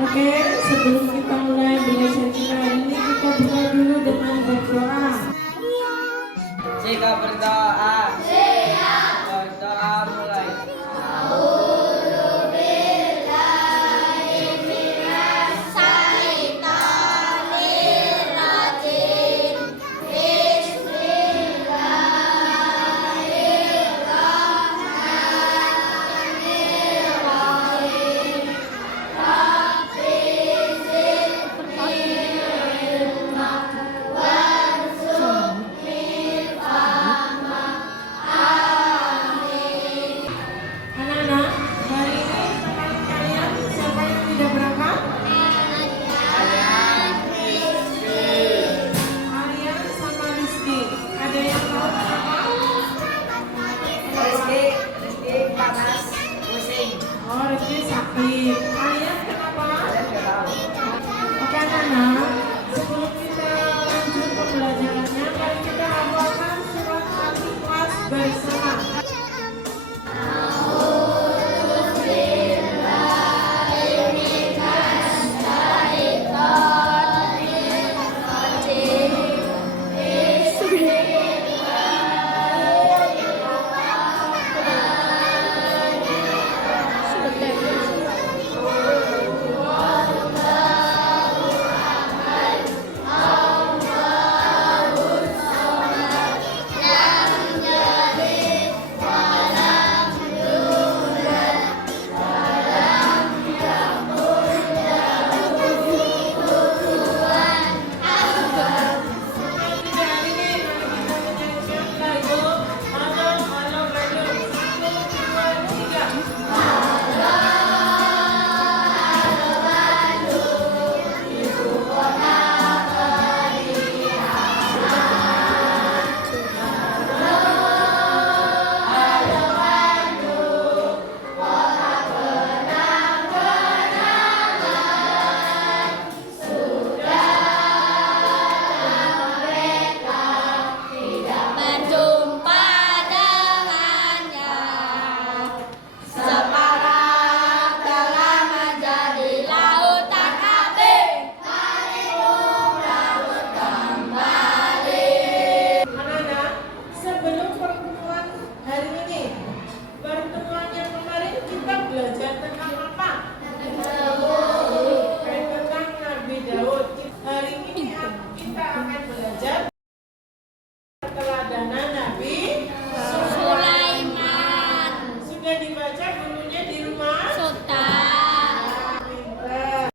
Oke, sebelum kita mulai belajar kita hari ini, kita buka dulu dengan berdoa. Jika berdoa, berdoa mulai. Anak-anak, hari ini teman kalian siapa yang tidak berangkat? Aryan sama Rizky. Ada yang tahu kenapa? Rizky panas, pusing. Oh, Rizky sakit. Aryan kenapa? Nggak tahu. Oke anak-anak, sebelum kita lanjut pembelajarannya, mari kita hafalkan surat Al-Ikhlas bersama. Berjumpa dengannya, sekarang telah menjadi lautan api. Mari berebut kembali. Anak-anak, sebelum pertemuan hari ini, pertemuan yang kemarin kita belajar tentang apa? Tentang Nabi Daud. Hari ini kita akan belajar keteladanan Nabi Sulaiman, Sudah dibaca bukunya di rumah? Sultan. Pintar.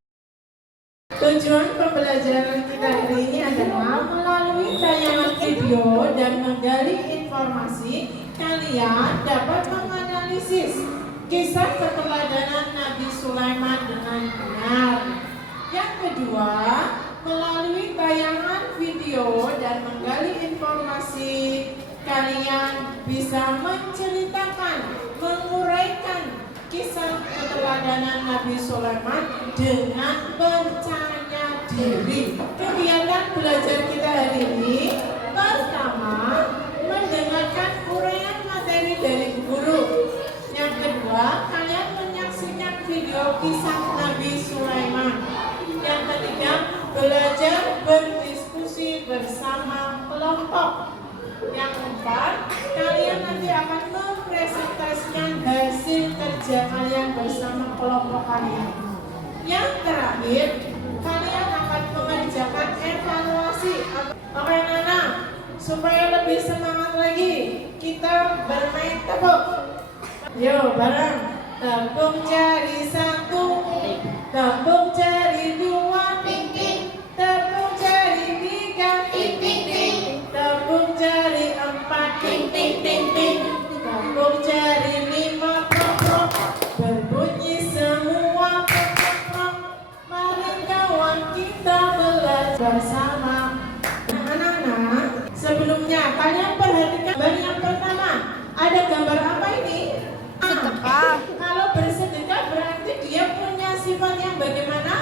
Tujuan pembelajaran kita hari ini adalah melalui tayangan video dan menggali informasi, kalian dapat menganalisis kisah keteladanan Nabi Sulaiman dengan benar. Yang kedua, melalui tayangan video dan menggali informasi, kalian bisa menceritakan, menguraikan kisah keteladanan Nabi Sulaiman dengan percaya diri. Kegiatan belajar kita hari ini pertama, mendengarkan uraian materi dari guru. Yang kedua, kalian menyaksikan video kisah Nabi Sulaiman. Yang ketiga, belajar berdiskusi bersama kelompok. Yang keempat, kalian nanti akan mempresentasikan hasil kerja kalian bersama kelompok kalian. Yang terakhir, kalian akan mengerjakan evaluasi. Oke anak-anak, supaya lebih semangat lagi, kita bermain tepuk. Yo bareng, tepuk jari 1, tepuk jari 2, tepuk jari 3, tepuk jari 4, tepuk jari 5, berbunyi semua. Mari kawan kita belajar bersama. Anak-anak, sebelumnya kalian perhatikan gambar yang pertama. Ada gambar apa ini? Kalau bersedekah berarti dia punya sifat yang bagaimana?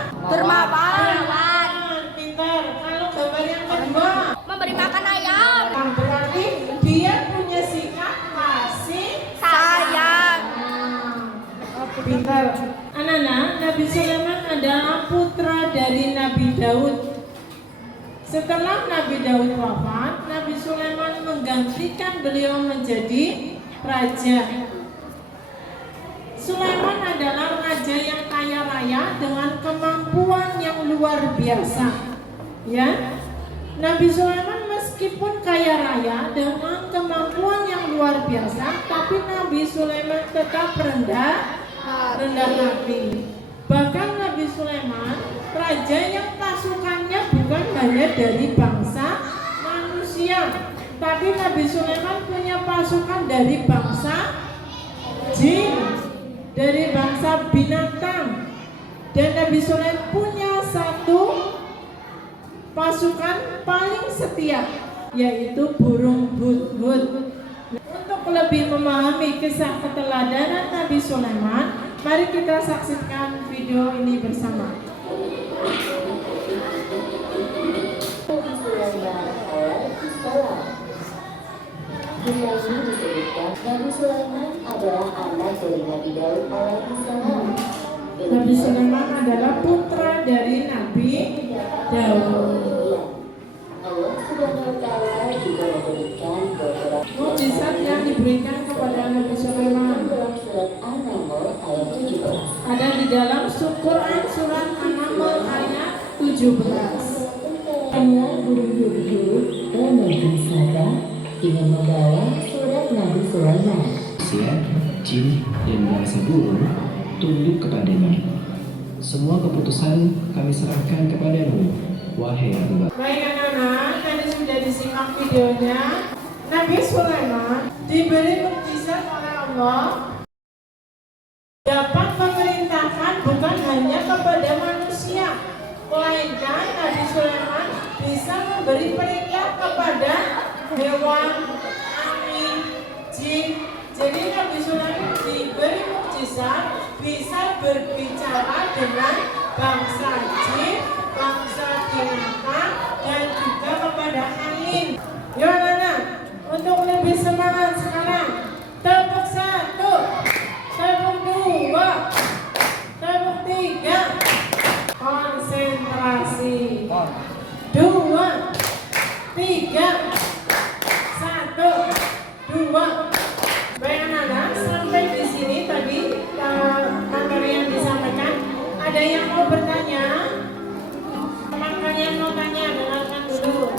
Pintar. Anak-anak, Nabi Sulaiman adalah putra dari Nabi Daud. Setelah Nabi Daud wafat, Nabi Sulaiman menggantikan beliau menjadi raja. Sulaiman adalah raja yang kaya raya dengan kemampuan yang luar biasa. Ya, Nabi Sulaiman meskipun kaya raya dengan kemampuan yang luar biasa, tapi Nabi Sulaiman tetap rendah hati. Bahkan Nabi Sulaiman raja yang pasukannya bukan hanya dari bangsa manusia, tapi Nabi Sulaiman punya pasukan dari bangsa jin, dari bangsa binatang. Dan Nabi Sulaiman punya satu pasukan paling setia, yaitu burung hudhud. Untuk lebih memahami kisah keteladanan Nabi Sulaiman, mari kita saksikan video ini bersama. Nabi Sulaiman adalah anak dari Nabi Daud alaihissalam. Nabi Sulaiman adalah putra dari Nabi Daud. Allah Subhanahu wa Ta'ala juga memberikan beberapa mukjizat yang diberikan kepada Nabi Sulaiman dalam surat An-Naml ayat 17. ada di dalam Quran surat An-Naml ayat 17. Hanya burung hudhud dan Nabi Sada dengan membawa surat Nabi Sulaiman. Manusia, jin, dan bangsa burung tunduk kepadanya. Semua keputusan kami serahkan kepadamu, wahai Abu Bakar. Baik anak-anak, tadi sudah disimak videonya. Nabi Sulaiman diberi mukjizat oleh Allah, dapat memerintahkan bukan hanya kepada manusia, melainkan Nabi Sulaiman bisa memberi perintah kepada hewan, angin, jin. Jadi Nabi Sulaiman diberi mukjizat bisa berbicara dengan bangsa jin, bangsa binatang, dan juga kepada angin. Yuk anak-anak, untuk lebih semangat sekarang, tepuk 1, tepuk 2, tepuk 3, konsentrasi. 2, 3, 1, 2. Baik anak-anak, sampai di sini tadi materi yang disampaikan. Ada yang mau bertanya? Teman kalian mau tanya, dengarkan dulu.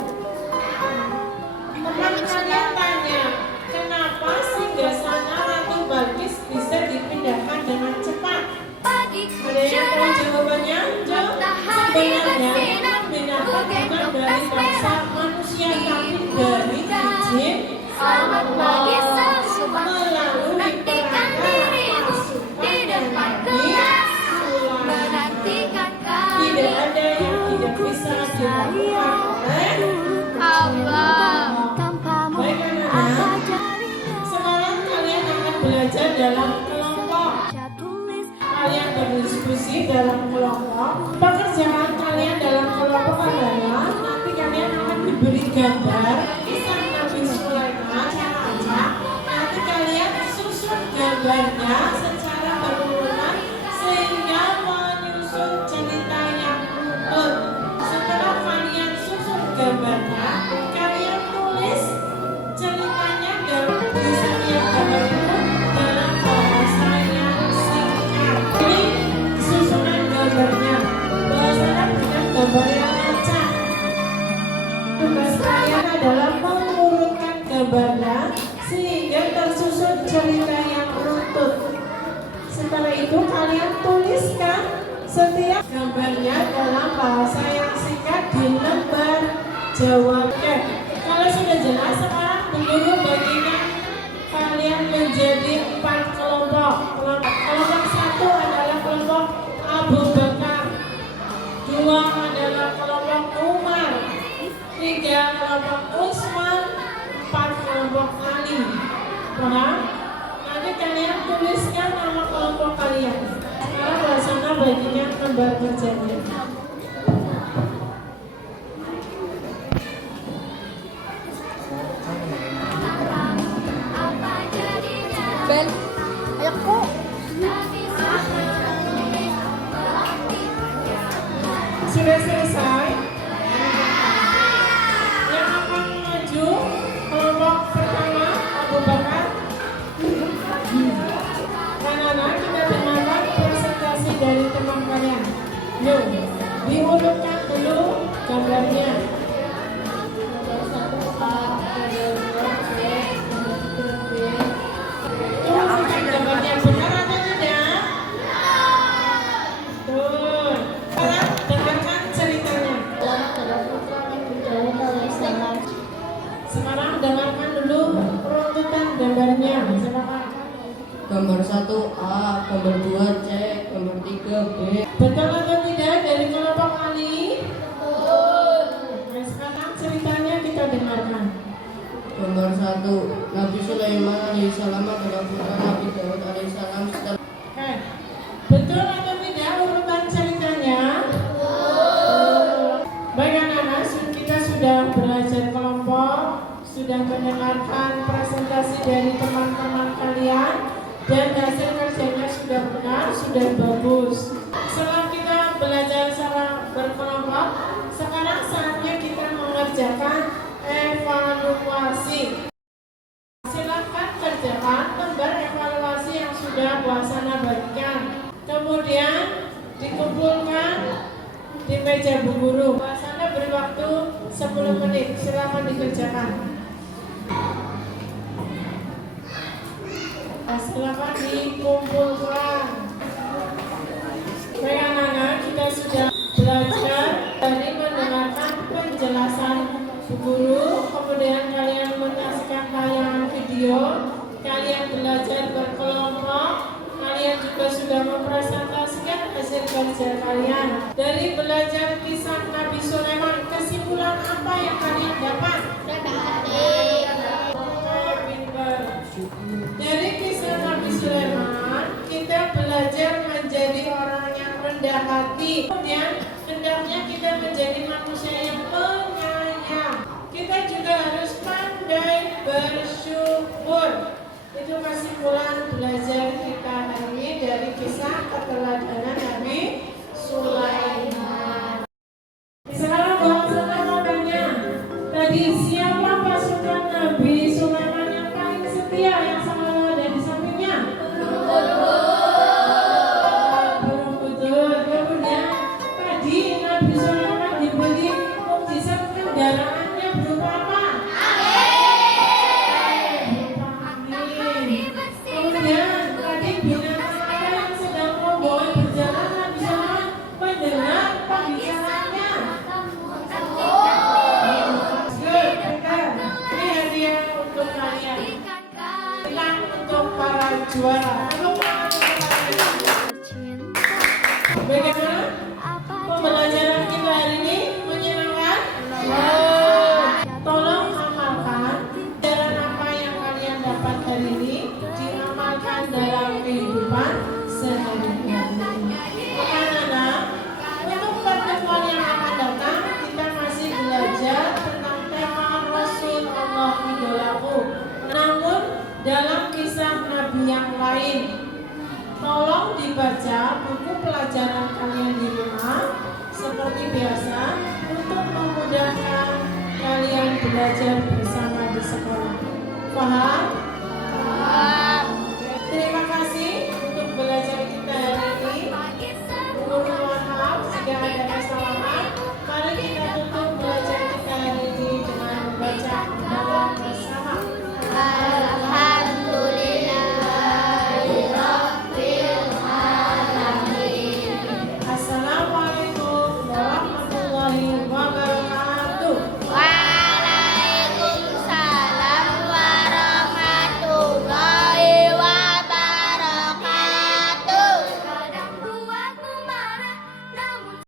Teman kalian tanya, kenapa singgasana Ratu Balkis bisa dipindahkan dengan cepat? Ada yang tahu jawabannya? Sebenarnya dipindahkan bukan dari bangsa manusia, tapi dari jin. Melalui perangkat pasukan yang tidak ada yang tidak bisa dilakukan oleh Allah. Baik anak-anak, sekarang kalian akan belajar dalam kelompok. Kalian berdiskusi dalam kelompok. Pekerjaan kalian dalam kelompok adalah nanti kalian akan diberi gambar kisah Nabi Sulaiman. Nanti kalian susun gambarnya secara berurutan sehingga menyusun cerita yang utuh. Setelah kalian susun gambarnya, kalian tulis ceritanya dan di setiap gambar itu dalam bahasa yang singkat. Ini susunan gambarnya. Bahasanya bukan gambar yang acak. Tugas kalian adalah mengurutkan gambarnya sehingga tersusun cerita yang runtut. Setelah itu kalian tuliskan setiap gambarnya dalam bahasa yang singkat di lembar jawabnya. Kalau sudah jelas, sekarang guru bagikan kalian menjadi 4 kelompok. Kelompok 1 adalah kelompok Abu Bakar, 2 adalah kelompok Umar, 3 kelompok Utsman, 4 kelompok Ali. Paham? Nanti kalian tuliskan nama kelompok kalian. Sekarang bahasanya bagikan lembar kerjanya. Ben, ayo kok. Sudah selesai? Yang akan maju kelompok pertama Abu Bakar. Anak-anak, kita dengarkan presentasi dari teman kalian. Yuk, diurutkan dulu gambarnya. Urutkan gambarnya benar atau tidak? Tuh. Sekarang dengarkan ceritanya. Sekarang dengarkan dulu runtutan gambarnya. Silakan. Gambar 1A, gambar 2 C, gambar 3 B. Betul atau tidak dari kelompok Ali? Betul. Nah, sekarang ceritanya kita dengarkan. Gambar 1, Nabi Sulaiman alaihissalam adalah putra Nabi Daud alaihissalam. Oke. Betul atau tidak urutan ceritanya? Betul. Baik anak-anak, kita sudah belajar kelompok, sudah mendengarkan presentasi dari teman-teman kalian, dan hasil kerjanya sudah benar, sudah bagus. Setelah kita belajar secara berkelompok, sekarang saatnya kita mengerjakan evaluasi. Silakan kerjakan lembar evaluasi yang sudah Wasana bagikan. Kemudian dikumpulkan di meja Bu Guru. Wasana beri waktu 10 menit. Silakan dikerjakan. Silakan dikumpulkan. Baik anak-anak, kita sudah belajar dari mendengarkan penjelasan Bu Guru, kemudian kalian menyaksikan tayangan video, kalian belajar berkelompok, kalian juga sudah mempresentasikan hasil kerja kalian. Dari belajar kisah Nabi Sulaiman, kesimpulan apa yang kalian dapat? Dari kisah Nabi Sulaiman, kita belajar menjadi orang yang rendah hati. Kemudian hendaknya kita menjadi manusia yang penyayang. Kita juga harus pandai bersyukur. Itu kesimpulan belajar kita hari ini dari kisah keteladanan Nabi Sulaiman. Sekarang bahasanya katanya, tadi siapa pasukan Nabi Sulaiman yang paling setia, yang selalu ada di sampingnya? Burung betul. Kemudian tadi Nabi Sulaiman diberi mukjizat kendaraannya berupa apa? Kemudian tadi binatang apa yang sedang rombongan berjalan, Nabi Sulaiman mendengar pembicaraannya. Good, pintar. Ini hadiah untuk kalian. Hilang untuk para juara. Bagaimana pembelajaran kita hari ini? Menyenangkan? Tolong amalkan pelajaran apa yang kalian dapat hari ini, diamalkan dalam kehidupan sehari-hari. Anak-anak, untuk pertemuan yang akan datang, kita masih belajar tentang tema Rasulullah idolaku. Namun dalam kisah Nabi yang lain. Tolong dibaca buku pelajaran kalian di rumah seperti biasa untuk memudahkan kalian belajar bersama di sekolah. Paham?